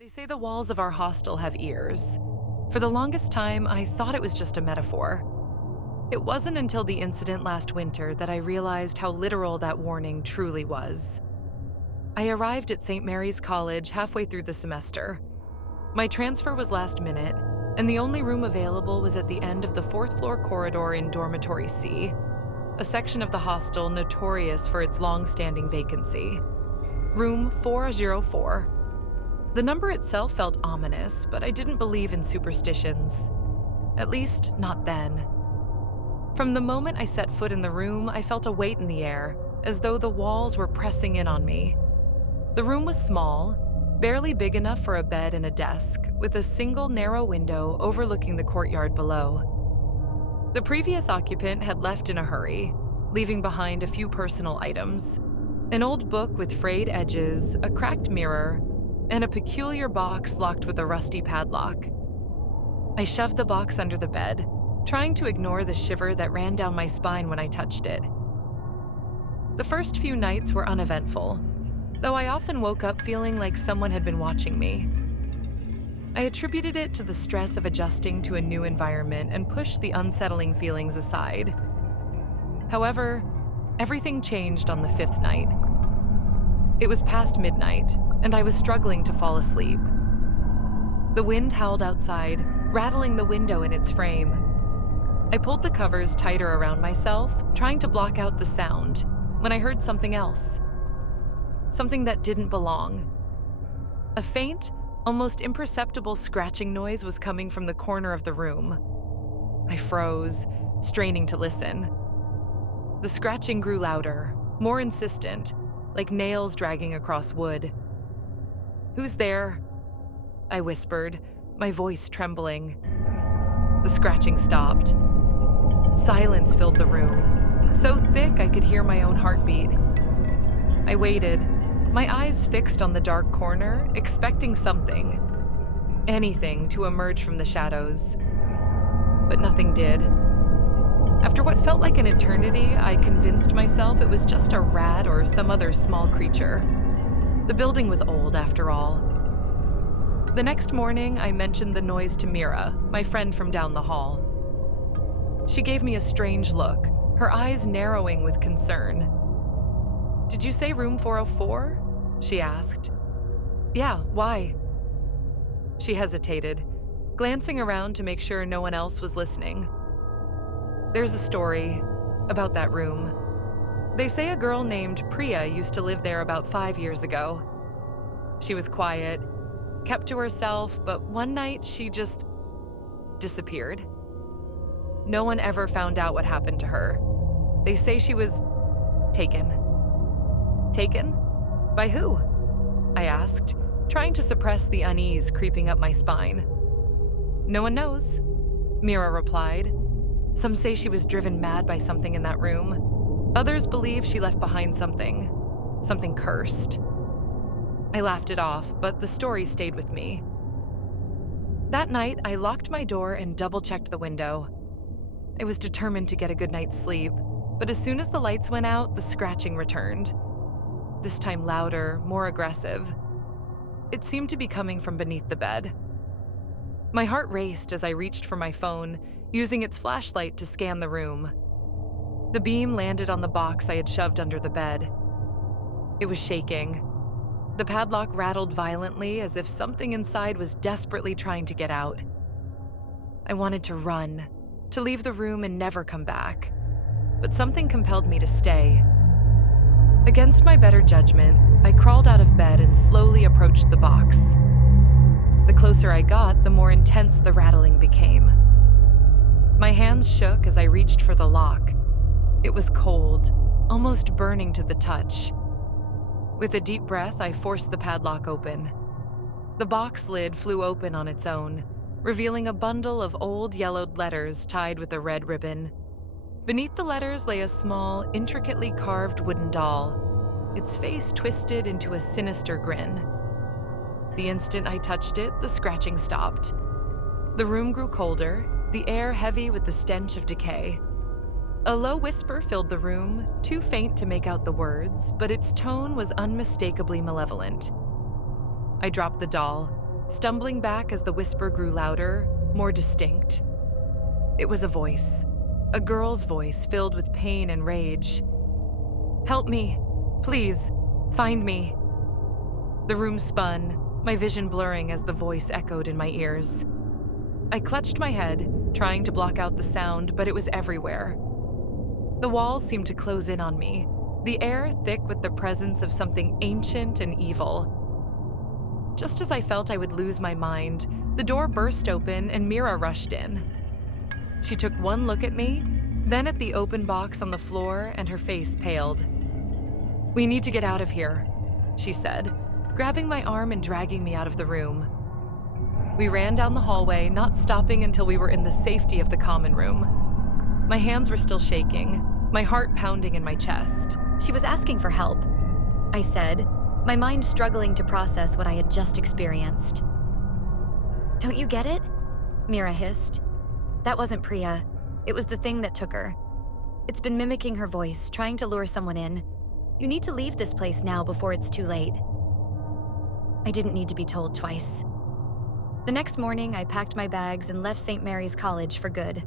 They say the walls of our hostel have ears. For the longest time, I thought it was just a metaphor. It wasn't until the incident last winter that I realized how literal that warning truly was. I arrived at St. Mary's College halfway through the semester. My transfer was last minute, and the only room available was at the end of the fourth-floor corridor in Dormitory C, a section of the hostel notorious for its long-standing vacancy. Room 404. The number itself felt ominous, but I didn't believe in superstitions. At least, not then. From the moment I set foot in the room, I felt a weight in the air, as though the walls were pressing in on me. The room was small, barely big enough for a bed and a desk, with a single narrow window overlooking the courtyard below. The previous occupant had left in a hurry, leaving behind a few personal items: an old book with frayed edges, a cracked mirror, and a peculiar box locked with a rusty padlock. I shoved the box under the bed, trying to ignore the shiver that ran down my spine when I touched it. The first few nights were uneventful, though I often woke up feeling like someone had been watching me. I attributed it to the stress of adjusting to a new environment and pushed the unsettling feelings aside. However, everything changed on the fifth night. It was past midnight, and I was struggling to fall asleep. The wind howled outside, rattling the window in its frame. I pulled the covers tighter around myself, trying to block out the sound, when I heard something else. Something that didn't belong. A faint, almost imperceptible scratching noise was coming from the corner of the room. I froze, straining to listen. The scratching grew louder, more insistent, like nails dragging across wood. "Who's there?" I whispered, my voice trembling. The scratching stopped. Silence filled the room, so thick I could hear my own heartbeat. I waited, my eyes fixed on the dark corner, expecting something, anything to emerge from the shadows. But nothing did. After what felt like an eternity, I convinced myself it was just a rat or some other small creature. The building was old, after all. The next morning, I mentioned the noise to Mira, my friend from down the hall. She gave me a strange look, her eyes narrowing with concern. "Did you say room 404? She asked. "Yeah, why?" She hesitated, glancing around to make sure no one else was listening. "There's a story about that room. They say a girl named Priya used to live there about 5 years ago. She was quiet, kept to herself, but one night she just disappeared. No one ever found out what happened to her. They say she was taken." "Taken? By who?" I asked, trying to suppress the unease creeping up my spine. "No one knows," Mira replied. "Some say she was driven mad by something in that room. Others believe she left behind something cursed." I laughed it off, but the story stayed with me. That night, I locked my door and double-checked the window. I was determined to get a good night's sleep, but as soon as the lights went out, the scratching returned. This time louder, more aggressive. It seemed to be coming from beneath the bed. My heart raced as I reached for my phone, using its flashlight to scan the room. The beam landed on the box I had shoved under the bed. It was shaking. The padlock rattled violently as if something inside was desperately trying to get out. I wanted to run, to leave the room and never come back, but something compelled me to stay. Against my better judgment, I crawled out of bed and slowly approached the box. The closer I got, the more intense the rattling became. My hands shook as I reached for the lock. It was cold, almost burning to the touch. With a deep breath, I forced the padlock open. The box lid flew open on its own, revealing a bundle of old yellowed letters tied with a red ribbon. Beneath the letters lay a small, intricately carved wooden doll, its face twisted into a sinister grin. The instant I touched it, the scratching stopped. The room grew colder, the air heavy with the stench of decay. A low whisper filled the room, too faint to make out the words, but its tone was unmistakably malevolent. I dropped the doll, stumbling back as the whisper grew louder, more distinct. It was a voice, a girl's voice filled with pain and rage. "Help me, please, find me." The room spun, my vision blurring as the voice echoed in my ears. I clutched my head, trying to block out the sound, but it was everywhere. The walls seemed to close in on me, the air thick with the presence of something ancient and evil. Just as I felt I would lose my mind, the door burst open and Mira rushed in. She took one look at me, then at the open box on the floor, and her face paled. "We need to get out of here," she said, grabbing my arm and dragging me out of the room. We ran down the hallway, not stopping until we were in the safety of the common room. My hands were still shaking, my heart pounding in my chest. "She was asking for help," I said, my mind struggling to process what I had just experienced. "Don't you get it?" Mira hissed. "That wasn't Priya. It was the thing that took her. It's been mimicking her voice, trying to lure someone in. You need to leave this place now before it's too late." I didn't need to be told twice. The next morning, I packed my bags and left St. Mary's College for good.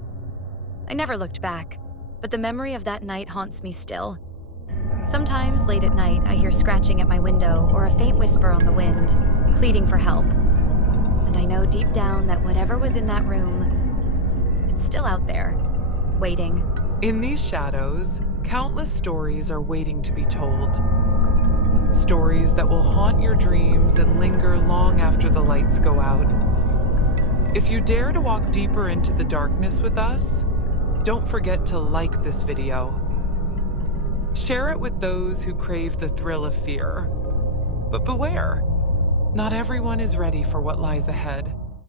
I never looked back, but the memory of that night haunts me still. Sometimes, late at night, I hear scratching at my window or a faint whisper on the wind, pleading for help. And I know deep down that whatever was in that room, it's still out there, waiting. In these shadows, countless stories are waiting to be told. Stories that will haunt your dreams and linger long after the lights go out. If you dare to walk deeper into the darkness with us, don't forget to like this video. Share it with those who crave the thrill of fear. But beware, not everyone is ready for what lies ahead.